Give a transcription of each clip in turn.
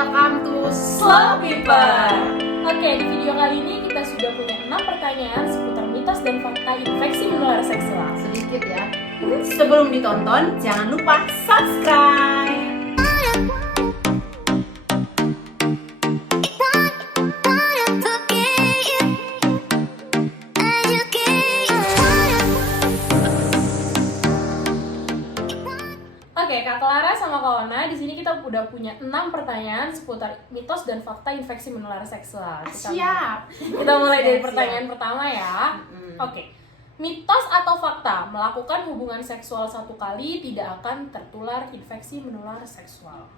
welcome to Slow People. Oke, di video kali ini kita sudah punya 6 pertanyaan seputar mitos dan fakta infeksi menular seksual. Sedikit ya. Sebelum ditonton, jangan lupa subscribe. Oke, Kak Clara sama Kak Ona, di sini kita udah punya 6 pertanyaan seputar mitos dan fakta infeksi menular seksual. Siap. Kita mulai dari Siap, pertanyaan pertama ya. Oke. Mitos atau fakta melakukan hubungan seksual satu kali tidak akan tertular infeksi menular seksual?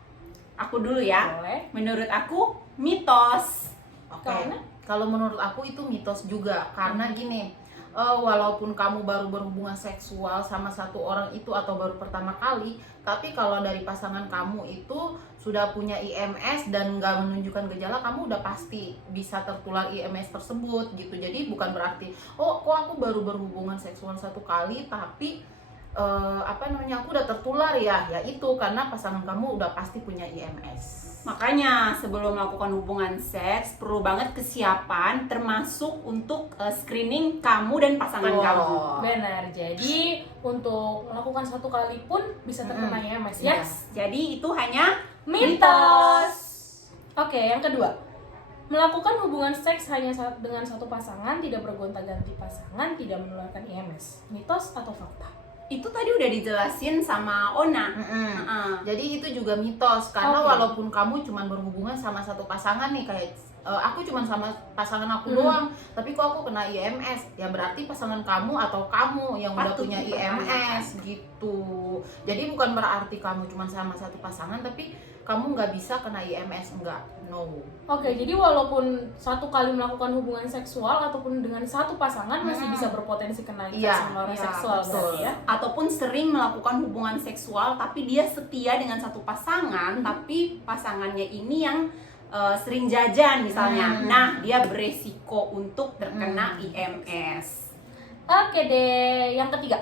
Aku dulu ya. Boleh. Menurut aku mitos. Karena? Kalau menurut aku itu mitos juga karena gini, walaupun kamu baru berhubungan seksual sama satu orang itu atau baru pertama kali, tapi kalau dari pasangan kamu itu sudah punya IMS dan nggak menunjukkan gejala, kamu udah pasti bisa tertular IMS tersebut gitu. Jadi bukan berarti kok aku baru berhubungan seksual satu kali tapi aku udah tertular ya itu karena pasangan kamu udah pasti punya IMS. Makanya sebelum melakukan hubungan seks perlu banget kesiapan termasuk untuk screening kamu dan pasangan kamu. Benar. Jadi untuk melakukan satu kali pun bisa terkena IMS ya. Yes. Jadi itu hanya Mitos. Oke, yang kedua. Melakukan hubungan seks hanya dengan satu pasangan, tidak bergonta-ganti pasangan, tidak menularkan IMS. Mitos atau fakta? Itu tadi udah dijelasin sama Ona. Jadi itu juga mitos karena Oke. walaupun kamu cuma berhubungan sama satu pasangan nih, kayak aku cuma sama pasangan aku doang, tapi kok aku kena IMS, ya berarti pasangan kamu atau kamu yang udah Patut punya IMS gitu. Jadi bukan berarti kamu cuma sama satu pasangan tapi kamu nggak bisa kena IMS, enggak, no. Oke, jadi walaupun satu kali melakukan hubungan seksual ataupun dengan satu pasangan masih bisa berpotensi kena infeksi Iya, menular iya, seksual betul. berarti ya. Ataupun sering melakukan hubungan seksual tapi dia setia dengan satu pasangan, tapi pasangannya ini yang sering jajan misalnya. Nah, dia beresiko untuk terkena IMS. Oke deh, yang ketiga.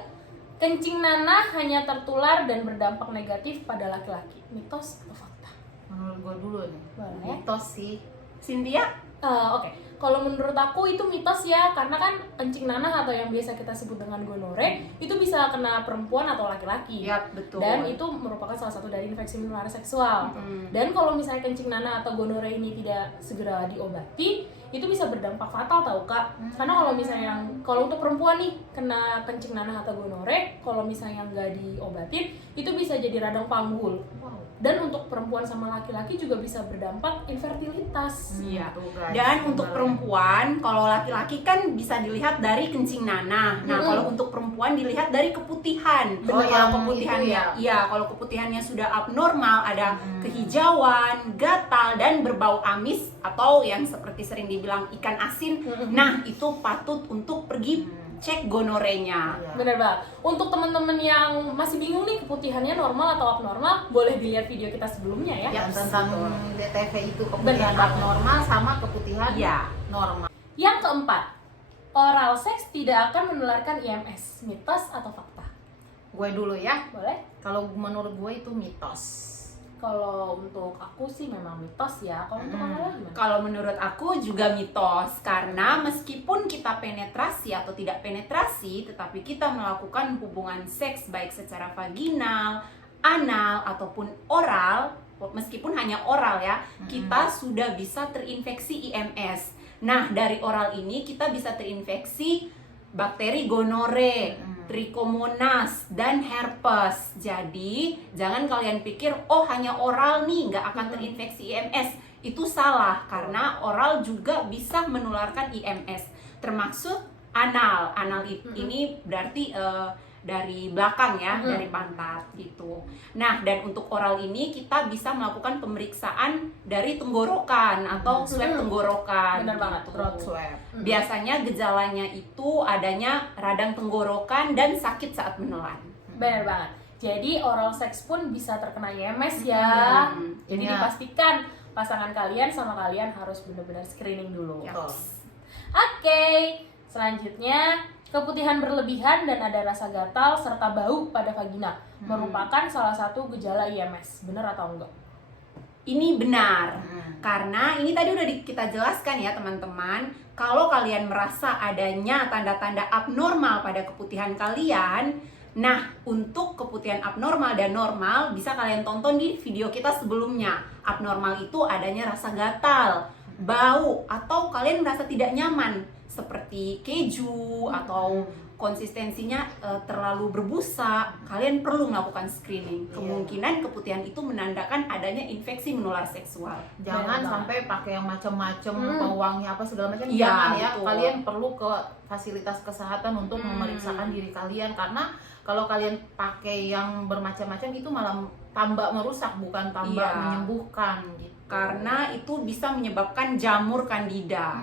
Kencing nanah hanya tertular dan berdampak negatif pada laki-laki. Mitos atau fakta? Menurut gue dulu nih, Boleh. mitos sih. Cynthia? Oke, kalau menurut aku itu mitos ya, karena kan kencing nanah atau yang biasa kita sebut dengan gonore itu bisa kena perempuan atau laki-laki. Yap, betul. Dan itu merupakan salah satu dari infeksi menular seksual. Dan kalau misalnya kencing nanah atau gonore ini tidak segera diobati, itu bisa berdampak fatal tau Kak. Karena kalau misalnya kalau untuk perempuan nih kena kencing nanah atau gonore, kalau misalnya nggak diobatin, itu bisa jadi radang panggul. Dan untuk perempuan sama laki-laki juga bisa berdampak infertilitas. Iya. Tuh, guys. Dan untuk Bener. perempuan, kalau laki-laki kan bisa dilihat dari kencing nanah. Nah, kalau untuk perempuan dilihat dari keputihan. Oh, Kalau yang keputihannya, itu ya? iya, kalau keputihannya sudah abnormal, ada kehijauan, gatal dan berbau amis atau yang seperti sering dibilang ikan asin. Nah, itu patut untuk pergi cek gonorenya. Iya. Bener banget. Untuk teman-teman yang masih bingung nih keputihannya normal atau abnormal, boleh dilihat video kita sebelumnya ya. Yang tentang DTV itu Benar keputihan banget. abnormal sama keputihan Iya. normal. Yang keempat, oral seks tidak akan menularkan IMS. Mitos atau fakta? Gue dulu ya. Boleh? Kalau menurut gue itu mitos. Kalau untuk aku sih memang mitos ya. Kalau untuk kamu gimana? Kalau menurut aku juga mitos, karena meskipun kita penetrasi atau tidak penetrasi, tetapi kita melakukan hubungan seks baik secara vaginal, anal ataupun oral, meskipun hanya oral ya, kita sudah bisa terinfeksi IMS. Nah, dari oral ini kita bisa terinfeksi bakteri gonore, trichomonas, dan herpes. Jadi, jangan kalian pikir, oh hanya oral nih, nggak akan terinfeksi IMS. Itu salah, karena oral juga bisa menularkan IMS. Termasuk anal. Anal ini berarti dari belakang ya, dari pantat gitu. Nah, dan untuk oral ini kita bisa melakukan pemeriksaan dari tenggorokan atau swab tenggorokan. Benar banget, gitu. Throat swab. Biasanya gejalanya itu adanya radang tenggorokan dan sakit saat menelan. Bener banget. Jadi oral seks pun bisa terkena IMS ya. Jadi Iya. dipastikan pasangan kalian sama kalian harus benar-benar screening dulu. Betul. Oke, selanjutnya keputihan berlebihan dan ada rasa gatal serta bau pada vagina merupakan salah satu gejala IMS. Benar atau enggak? ini benar. Karena ini tadi udah kita jelaskan ya teman-teman, kalau kalian merasa adanya tanda-tanda abnormal pada keputihan kalian, nah untuk keputihan abnormal dan normal bisa kalian tonton di video kita sebelumnya. Abnormal itu adanya rasa gatal, bau, atau kalian merasa tidak nyaman seperti keju atau konsistensinya terlalu berbusa, kalian perlu melakukan screening. Kemungkinan keputihan itu menandakan adanya infeksi menular seksual. Jangan sampai pakai yang macam-macam pewangi apa segala macam, Iya, jangan ya. betul. Kalian perlu ke fasilitas kesehatan untuk memeriksakan diri kalian, karena kalau kalian pakai yang bermacam-macam itu malah tambah merusak, bukan tambah menyembuhkan gitu. Karena itu bisa menyebabkan jamur kandida.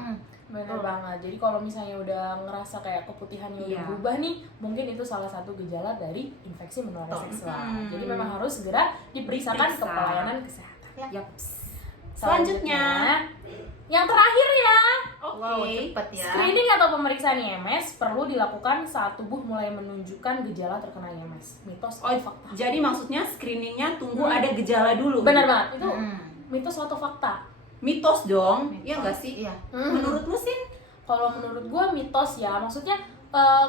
Bener banget. Jadi kalau misalnya udah ngerasa kayak keputihannya udah berubah nih, mungkin itu salah satu gejala dari infeksi menular seksual. Jadi memang harus segera diperiksakan ke pelayanan kesehatan. Yaps. Selanjutnya, yang terakhir ya. Wow, cepet ya. Screening atau pemeriksaan IMS perlu dilakukan saat tubuh mulai menunjukkan gejala terkena IMS. Mitos atau fakta? Jadi maksudnya screeningnya tunggu ada gejala dulu. Benar banget. Itu mitos atau fakta? Mitos dong, iya nggak sih? Iya. Menurutmu sih? Kalau menurut gue mitos ya, maksudnya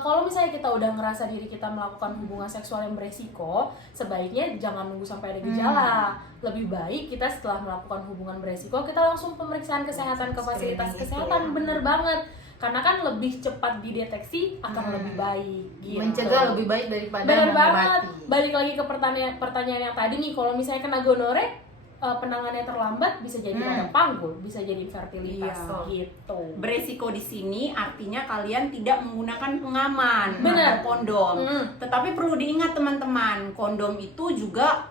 kalau misalnya kita udah ngerasa diri kita melakukan hubungan seksual yang beresiko, sebaiknya jangan nunggu sampai ada gejala. Lebih baik kita setelah melakukan hubungan beresiko, kita langsung pemeriksaan kesehatan ke fasilitas kesehatan. Bener banget. Karena kan lebih cepat dideteksi akan lebih baik. Gitu. Mencegah lebih baik daripada Bener banget. mengobati. Balik lagi ke pertanyaan yang tadi nih, kalau misalnya kena gonore, penanganannya terlambat bisa jadi radang panggul, bisa jadi infertilitas gitu. Beresiko di sini artinya kalian tidak menggunakan pengaman Bener. atau kondom. Tetapi perlu diingat teman-teman, kondom itu juga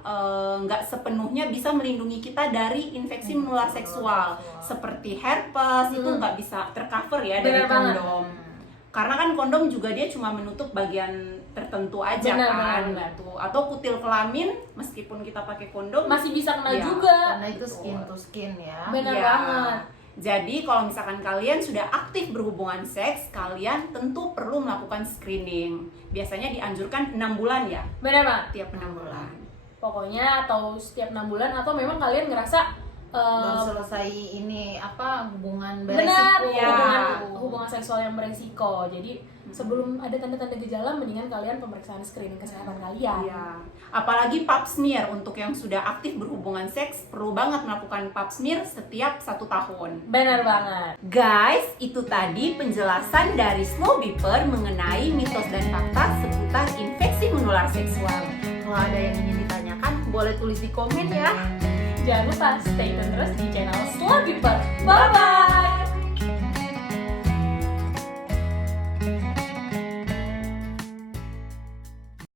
nggak sepenuhnya bisa melindungi kita dari infeksi menular seksual seperti herpes. Itu nggak bisa tercover ya dari Bener banget. kondom. Karena kan kondom juga dia cuma menutup bagian tertentu aja Benar. gitu. Atau kutil kelamin meskipun kita pakai kondom Masih bisa kena Iya, juga. Karena itu skin to skin ya. Bener Iya. banget. Jadi kalau misalkan kalian sudah aktif berhubungan seks, kalian tentu perlu melakukan screening. Biasanya dianjurkan 6 bulan ya, Bener banget. tiap 6 bulan. Pokoknya atau setiap 6 bulan atau memang kalian ngerasa Baru selesai ini apa hubungan benar beresiko. ya. hubungan seksual yang beresiko. Jadi sebelum ada tanda-tanda gejala, mendingan kalian pemeriksaan screening kesehatan kalian. Iya. Apalagi pap smear untuk yang sudah aktif berhubungan seks perlu banget melakukan pap smear setiap 1 tahun. Benar banget. Guys, itu tadi penjelasan dari Slow Beeper mengenai mitos dan fakta seputar infeksi menular seksual. Kalau ada yang ingin ditanyakan, boleh tulis di komen ya. Jangan lupa stay tune terus di channel Slow Beeper. Bye bye.